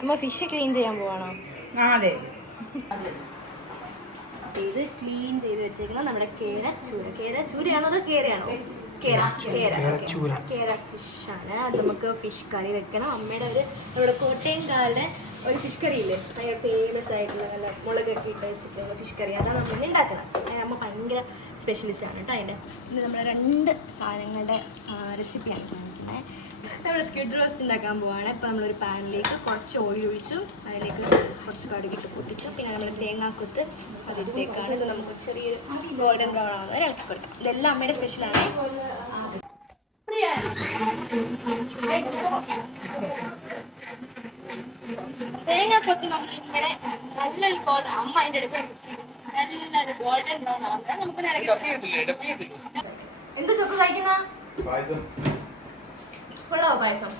അമ്മ fish clean ചെയ്യാൻ പോവാണോ? അതെ. ഇത് ക്ലീൻ ചെയ്ത് വെച്ചേക്കുന്ന നമ്മുടെ കേരച്ചൂരയാണോ അതോ കേരയാണോ? കേര ഫിഷാണ്. അത് നമുക്ക് ഫിഷ് കറി വെക്കണം. അമ്മയുടെ നമ്മുടെ കോട്ടയംകാരുടെ ഒരു ഫിഷ് കറി ഇല്ലേ, ഭയങ്കര ഫേമസ് ആയിട്ടുള്ള നല്ല മുളകൊക്കെ ഇട്ട് വെച്ചിട്ടുള്ള ഫിഷ് കറി, അതാണ് നമ്മൾ ഇന്ന് ഉണ്ടാക്കണം. അമ്മ ഭയങ്കര സ്പെഷ്യലിസ്റ്റ് ആണ് കേട്ടോ അതിൻ്റെ. ഇന്ന് നമ്മൾ 2 സാധനങ്ങളുടെ റെസിപ്പിയാണ് കാണിക്കുന്നത്. നമ്മൾ സ്ക്വിഡ് റോസ്റ്റ് ഉണ്ടാക്കാൻ പോവാണ്. ഇപ്പോൾ നമ്മളൊരു പാനിലേക്ക് കുറച്ച് ഓയിൽ ഒഴിച്ചു, അതിലേക്ക് കുറച്ച് കടുകിട്ട് പൊട്ടിച്ചു, പിന്നെ നമ്മൾ തേങ്ങാക്കൊത്ത് അതിട്ടേക്കാണ്. ഇത് നമുക്ക് ചെറിയൊരു ഗോൾഡൻ ബ്രൗൺ ആവുന്നത് ഇളക്കി കൊടുക്കാം. ഇതെല്ലാം അമ്മയുടെ സ്പെഷ്യലാണ്. തേങ്ങാക്കൊത്ത് നമ്മൾ ഇവിടെ നല്ലൊരു ഗോൾഡൻ, അമ്മ അതിൻ്റെ അടുത്ത് മിക്സ് ചെയ്യും, നല്ലൊരു ഗോൾഡൻ ബ്രൗൺ ആവുന്നത് നമുക്ക് എന്ത് ചൊക്ക് കഴിക്കുന്ന കൊള്ളാവോ പായസം?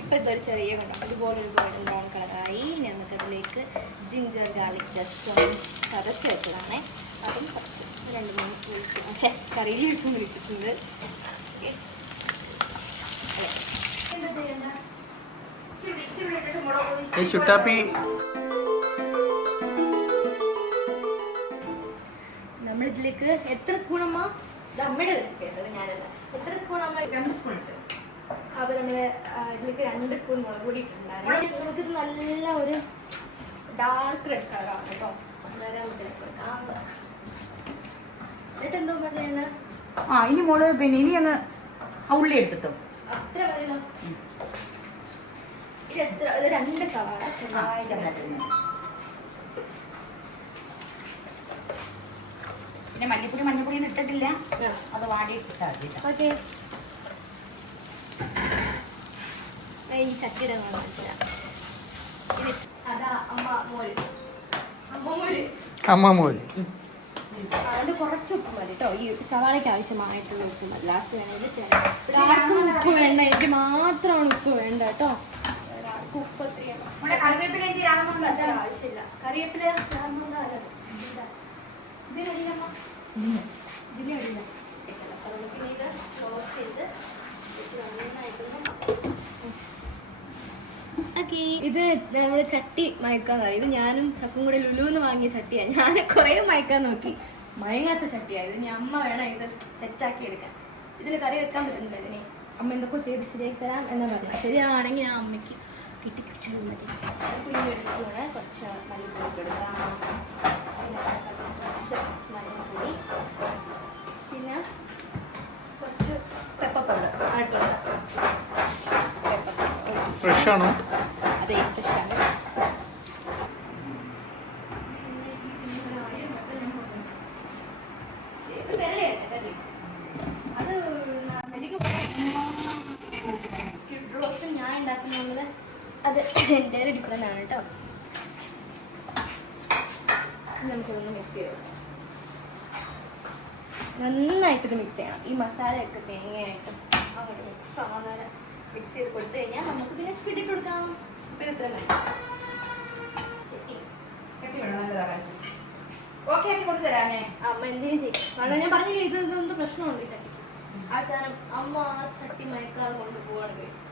ഇപ്പൊ ഇതൊരു ചെറിയ കണ്ടോ, ഇതുപോലൊരു ഗോൾഡൻ ബ്രൗൺ കളറായി. നമുക്ക് അതിലേക്ക് ജിഞ്ചർ ഗാർലിക് ജസ്റ്റ് ഒന്ന് ചതച്ച് വെച്ചതാണേ, അതും കുറച്ച് 2-3 സ്പൂൺ, പക്ഷേ കറിയിൽ യൂസും വിളിപ്പിക്കുന്നത്. എന്താ ചെയ്യണ്ട, നമ്മളിതിലേക്ക് എത്ര സ്പൂൺ അമ്മ? ഇത് അമ്മയുടെ റെസിപ്പി ആയിട്ട് ഞാനല്ല. എത്ര സ്പൂൺ അമ്മ? 2 സ്പൂൺ ഇട്ട്. അപ്പോൾ നമ്മൾ ഇതിലേക്ക് 2 സ്പൂൺ മുളക് പൊടി ഇട്ടുണ്ടായിരുന്നു. നമുക്കിത് നല്ല ഒരു ഡാർക്ക് റെഡ് കളറാണ് കേട്ടോ. എന്നിട്ട് എന്തോ ചെയ്യണ്ട, ഇനി മോള് പിന്നെ ഇനി അങ്ങ് ഉള്ളി എടുത്തിട്ടോ. അത്ര മതിയോ? ഇത് 2 സവാള പിന്നെ മഞ്ഞപ്പൊടി ഇട്ടിട്ടില്ല, അത് വാടിയിട്ടാ ഓക്കെ. ഈ ചട്ടിയുടെ അതാ അമ്മ മോര് അതുകൊണ്ട് കുറച്ച് ഉപ്പ് മതി കേട്ടോ. ഈ സവാളയ്ക്ക് ആവശ്യമായിട്ടുള്ള ഉപ്പ് മതി. ലാസ്റ്റ് വേണമെങ്കിൽ ഇവിടെ ആർക്കും ഉപ്പ് വേണ്ട, എനിക്ക് മാത്രമാണ് ഉപ്പ് വേണ്ട കേട്ടോ. ഉപ്പ് ആവശ്യമില്ല. കറിവേപ്പില ഇത് ക്ലോസ് ചെയ്ത് ഇത് നമ്മൾ ചട്ടി മയക്കാന്ന് പറയും. ഇത് ഞാനും ചക്കും കൂടെ ലുലുന്ന് വാങ്ങിയ ചട്ടിയാണ്. ഞാൻ കുറേ മയക്കാൻ നോക്കി, മയങ്ങാത്ത ചട്ടിയാണ്. ഇത് അമ്മ വേണം ഇത് സെറ്റാക്കി എടുക്കാൻ. ഇതിൽ കറി വെക്കാൻ പറ്റുന്നില്ല. ഇതിനെ അമ്മ എന്തൊക്കെ ചെയ്ത് ശരിയാക്കി തരാം എന്നാ പറഞ്ഞത്. ശരിയാണെങ്കിൽ ഞാൻ അമ്മയ്ക്ക് കിട്ടിപ്പിടിച്ചോളൂ മതി. കുഞ്ഞൊരു സ്പൂണ് കുറച്ച് മല്ലിപ്പൊടി എടുക്കാം, കുറച്ച് മഞ്ഞൾപ്പൊടി, പിന്നെ കുറച്ച് പെപ്പർ പൗഡർ ആയിട്ടുള്ള ഫ്രഷ് ആണോ? അതെ, ഫ്രഷാണ്. അത് സ്ക്വിഡ് റോസ്റ്റ് ഞാൻ ഉണ്ടാക്കുന്നത് അത് എൻ്റെ ഒരു ഡിഫറെൻ്റ് ആണ് കേട്ടോ. നമുക്കൊന്ന് മിക്സ് ചെയ്ത് നന്നായിട്ടിത് മിക്സ് ചെയ്യണം. ഈ മസാലയൊക്കെ തേങ്ങയായിട്ട് അവിടെ മിക്സ് ആവുന്നവരെ മിക്സ് ചെയ്ത് കൊടുത്തു കഴിഞ്ഞാൽ നമുക്ക് പിന്നെ സ്ക്വിഡ് ഇട്ട് കൊടുക്കാം. ഇപ്പം ഇത്ര മതി. അമ്മ എന്തെങ്കിലും ചെയ്യും. കാരണം ഞാൻ പറഞ്ഞില്ലേ ഇതൊന്നും പ്രശ്നമുണ്ട് ഈ ചട്ടിക്ക്. ആ സാധനം അമ്മ ആ ചട്ടി മയക്കാതെ കൊണ്ടുപോവാണ് ഗൈസ്.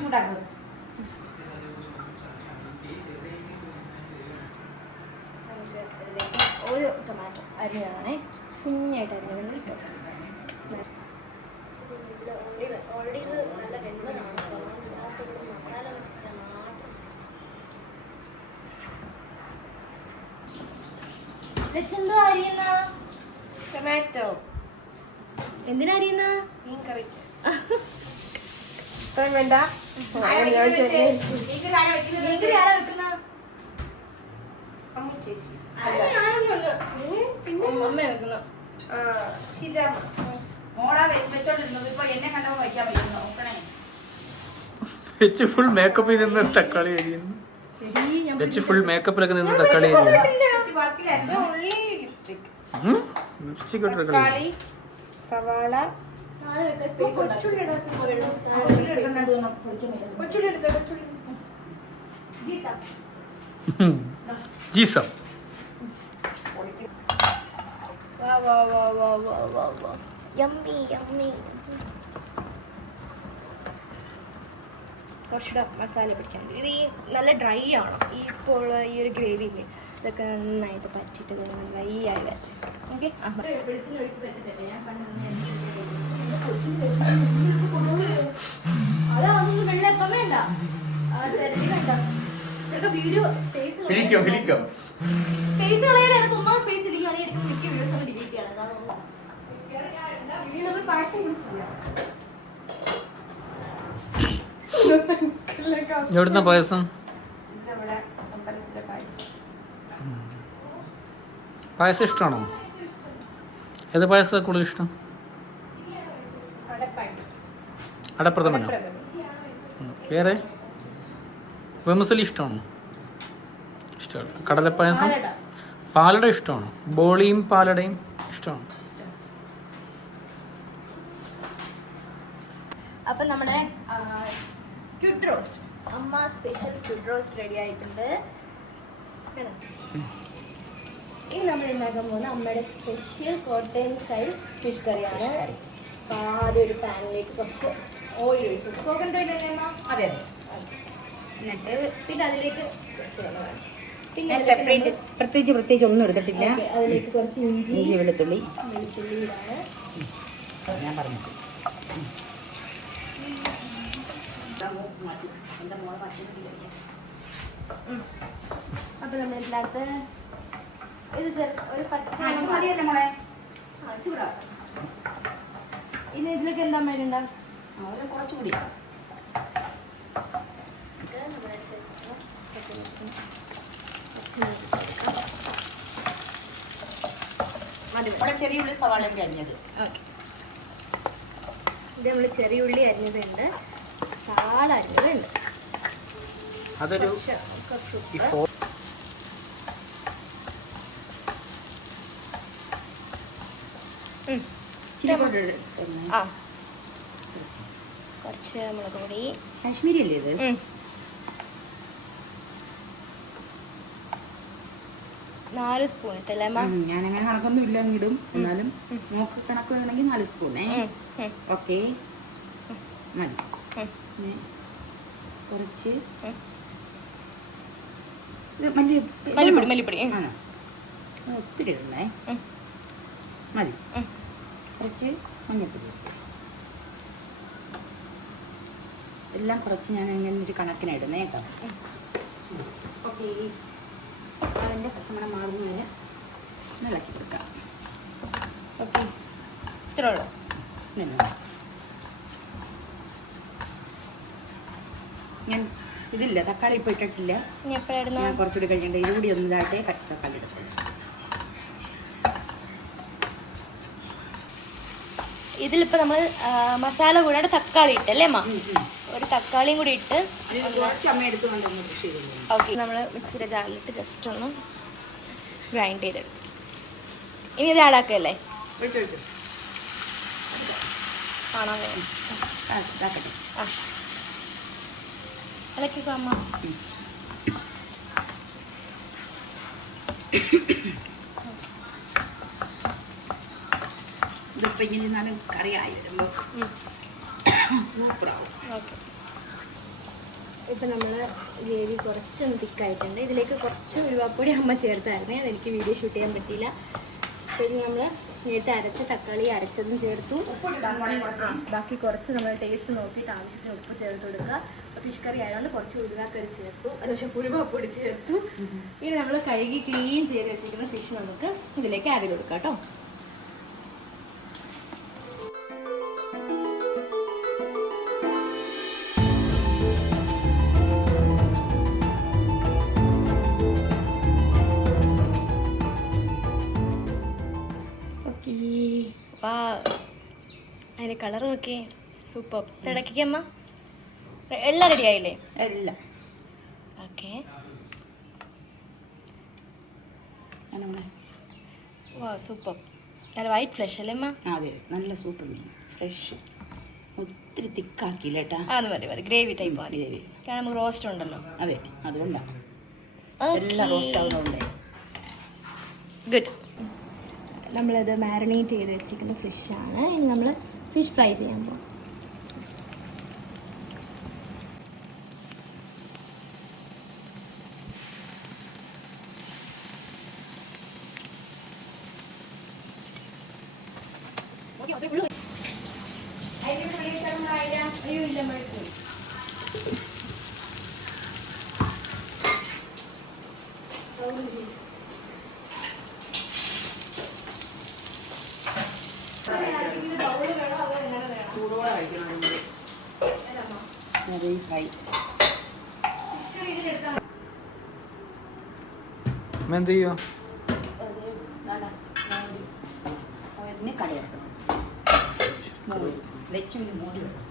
ചൂടാക്കുക. ഒരു ടൊമാറ്റോ അരിഞ്ഞതാണേ, കുഞ്ഞായിട്ട് അരിഞ്ഞത് ഇട്ടോ. ഓൾറെഡി ഇത് നല്ല വെന്തതാണ്. മസാല വെച്ചാൽ മാത്രം. എന്തോ അരിയുന്ന ടൊമാറ്റോ എന്തിനാ അരിയുന്ന? മീൻ കറിക്ക് വേണ്ട. ആരാ വെക്കുന്ന? ചേച്ചി പിന്നെ അമ്മ വെക്കുന്ന. ഫുൾ മേക്കപ്പിൽ നിന്ന് തക്കാളി അരിയുന്നു. ഫുൾ മേക്കപ്പിലൊക്കെ നിന്ന് തക്കാളി സവാള കൊച്ചുള്ളി എടുത്തോ, കൊച്ചുള്ളി. ജീസാ. ജീസം. വാ വാ വാ വാ വാ വാ വാ. Yummy yummy. കുറച്ചുകൂടെ മസാല പിടിക്കാൻ ഇത് ഈ നല്ല ഡ്രൈ ആണ് ഇപ്പോൾ ഈ ഒരു ഗ്രേവി ഇല്ലേ ഇതൊക്കെ നന്നായിട്ട് പറ്റിയിട്ട് ഡ്രൈ ആയി വരട്ടെ. ഓക്കെ അതൊന്നും വെള്ളപ്പം വേണ്ട, അത് വേണ്ട. ഇതൊക്കെ വീഡിയോ സ്പേസ് സ്പേസ് കളയാനാണ് തോന്നുന്ന സ്പേസ് ഇരിക്കുകയാണെങ്കിൽ എനിക്ക് മിക്ക വീഡിയോസ് ഒന്ന് ഡിലീറ്റ് ചെയ്യണം. നമ്മൾ പായസം കുടിച്ചില്ല. എവിടുന്ന പായസം? പായസം ഇഷ്ടമാണോ? ഏത് പായസം കൂടുതൽ ഇഷ്ടം? അടപ്രഥമനോ? വേറെ വെമസലി ഇഷ്ടമാണോ? ഇഷ്ടമല്ല. കടലപ്പായസം? പാലട ഇഷ്ടമാണോ? ബോളിയും പാലടയും ഇഷ്ടമാണോ? അപ്പം നമ്മുടെ സ്ക്വിഡ് റോസ്റ്റ്, അമ്മ സ്പെഷ്യൽ സ്ക്വിഡ് റോസ്റ്റ് റെഡി ആയിട്ടുണ്ട്. ഇനി നമ്മൾ ഉണ്ടാക്കാൻ പോകുന്ന അമ്മയുടെ സ്പെഷ്യൽ കോട്ടയം സ്റ്റൈൽ ഫിഷ് കറിയാണ്. അപ്പോൾ ആദ്യം ഒരു പാനിലേക്ക് കുറച്ച് ഓയിൽ ഒഴിച്ചു. കോക്കനട്ട് ഓയിൽ അല്ലേ അമ്മ? അതെ. എന്നിട്ട് പിന്നെ അതിലേക്ക് പിന്നെ സെപ്പറേറ്റ് പ്രത്യേകിച്ച് ഒന്നും എടുത്തിട്ടില്ല. അതിലേക്ക് കുറച്ച് ഇഞ്ചി വെളുത്തുള്ളി ഇടാണ്. ഞാൻ പറഞ്ഞു. അപ്പൊ നമ്മൾ ഇതിനകത്ത് ഇത് ഒരു പച്ച ചൂടാക്കാം. ഇനി ഇതിലേക്ക് എന്താ വേണ്ട? കുറച്ചുകൂടി ചെറിയ ഉള്ളി സവാളയും അരിഞ്ഞത്. ഓക്കെ, ഇത് നമ്മൾ ചെറിയ ഉള്ളി അരിഞ്ഞതുണ്ട്, സവാള അരിഞ്ഞതുണ്ട്. അതൊരു കുറച്ച് മുളക് പൊടി. കാശ്മീരി അല്ലേ ഇത്? 4 സ്പൂൺ ഇട്ടല്ലേ അമ്മ? ഞാനങ്ങനെ കണക്കൊന്നും ഇല്ല ഇടും, എന്നാലും നോക്ക് കണക്ക് വേണമെങ്കിൽ 4 സ്പൂണേ. ഓക്കെ, മതി. കുറച്ച് മല്ലിപ്പൊടി ആണോ? ഒത്തിരി ഇടണേ, മതി. കുറച്ച് മഞ്ഞൾപ്പൊടി എല്ലാം കുറച്ച് ഞാൻ അങ്ങനെ ഒരു കണക്കിന് ഇടുന്നേ കേട്ടോ. ഓക്കെ, അതിൻ്റെ പച്ചമണം മാറുന്നതിന് ഇളക്കി കൊടുക്കാം. ഓക്കെ, ഇത്രയുള്ളൂ. ഞാൻ ഇതില്ല, തക്കാളി ഇപ്പോൾ ഇട്ടിട്ടില്ല. ഞാൻ കുറച്ചുകൂടി കഴിക്കണ്ട, ഇതുകൂടി ഒന്ന് ഇതായിട്ടേ തക്കാളി ഇടത്തുള്ളൂ. ഇതിലിപ്പോൾ നമ്മൾ മസാല കൂടാതെ തക്കാളി ഇട്ടല്ലേ അമ്മ? ഒരു തക്കാളിയും കൂടി ഇട്ട് ഓക്കെ, നമ്മൾ മിക്സിയുടെ ജാറിലിട്ട് ജസ്റ്റ് ഒന്ന് ഗ്രൈൻഡ് ചെയ്തെടുത്തു. ഇനി ഇത് ആടാക്കല്ലേ? ആണോ? ആ, ഇളക്കിക്കോ അമ്മ. ഇതിപ്പോൾ ഇങ്ങനെ ഇരുന്നാലും കറിയായി വരുമ്പോൾ സൂപ്പറാവും. ഓക്കെ, ഇപ്പം നമ്മൾ ഗ്രേവി കുറച്ചൊന്ന് തിക്കായിട്ടുണ്ട്. ഇതിലേക്ക് കുറച്ച് ഉരുവാപ്പൊടി അമ്മ ചേർത്തായിരുന്നേ, അതെനിക്ക് വീഡിയോ ഷൂട്ട് ചെയ്യാൻ പറ്റിയില്ല. പിന്നെ നമ്മൾ നേരത്തെ അരച്ച തക്കാളി അരച്ചതും ചേർത്തു. ബാക്കി കുറച്ച് നമ്മൾ ടേസ്റ്റ് നോക്കിയിട്ട് ആവശ്യത്തിന് ഉപ്പ് ചേർത്ത് കൊടുക്കുക. ഫിഷ് കറി ആയതുകൊണ്ട് കുറച്ച് ഉരുവാക്കറി ചേർത്തു, അത് പക്ഷേ ഉരുവാപ്പൊടി ചേർത്തു. ഇനി നമ്മൾ കഴുകി ക്ലീൻ ചെയ്ത് വെച്ചിരിക്കുന്ന ഫിഷ് നമുക്ക് ഇതിലേക്ക് ആഡ് ചെയ്ത് കൊടുക്കാം കേട്ടോ. അതിൻ്റെ കളർ നോക്കിയേ, സൂപ്പർ. ഇളക്കിക്കമ്മ. എല്ലാം റെഡി ആയില്ലേ? എല്ലാം ഓക്കെ. വാ, സൂപ്പർ. നല്ല വൈറ്റ് ഫ്ലഷ് അല്ലേ അമ്മ? അതെ, നല്ല സൂപ്പർ മീൻ, ഫ്രഷ്. ഒത്തിരി തിക്കാക്കിയില്ല കേട്ടാ. അത് മതി മതി, ഗ്രേവി ടൈപ്പ് മതി. ഗ്രേവി. കാരണം നമുക്ക് റോസ്റ്റ് ഉണ്ടല്ലോ. അതെ, അതുകൊണ്ടാണ് എല്ലാം റോസ്റ്റ് ആവുന്നതുകൊണ്ടേ. ഗുഡ്. നമ്മളത് മാരിനേറ്റ് ചെയ്ത് വെച്ചിരിക്കുന്ന ഫിഷാണ്. ഇനി നമ്മൾ ഫിഷ് ഫ്രൈ ചെയ്യാൻ പോകും. ഫ്രൈ എന്ത് ചെയ്യോ? അവരിനെ കടയാക്കും വെച്ചും മൂടി വെക്കും.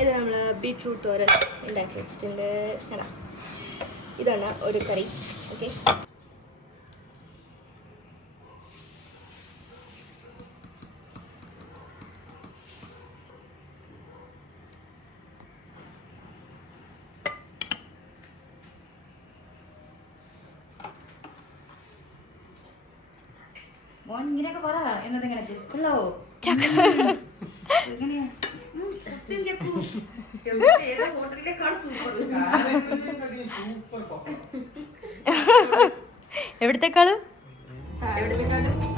ഇത് നമ്മൾ ബീട്രൂട്ട് തോരൻ ഉണ്ടാക്കി വെച്ചിട്ടുണ്ട്. ഇതാണ് ഒരു കറി. ഓക്കെ, മോൻ ഇങ്ങനെയൊക്കെ പറ എന്നത് കണക്ക്. ഹലോ എങ്ങനെയാ? സത്യം ചെക്കു. ഏതോ ഹോട്ടലിലേക്കാണ് സൂപ്പർ. എവിടത്തെക്കാളും എവിടത്തേക്കാളും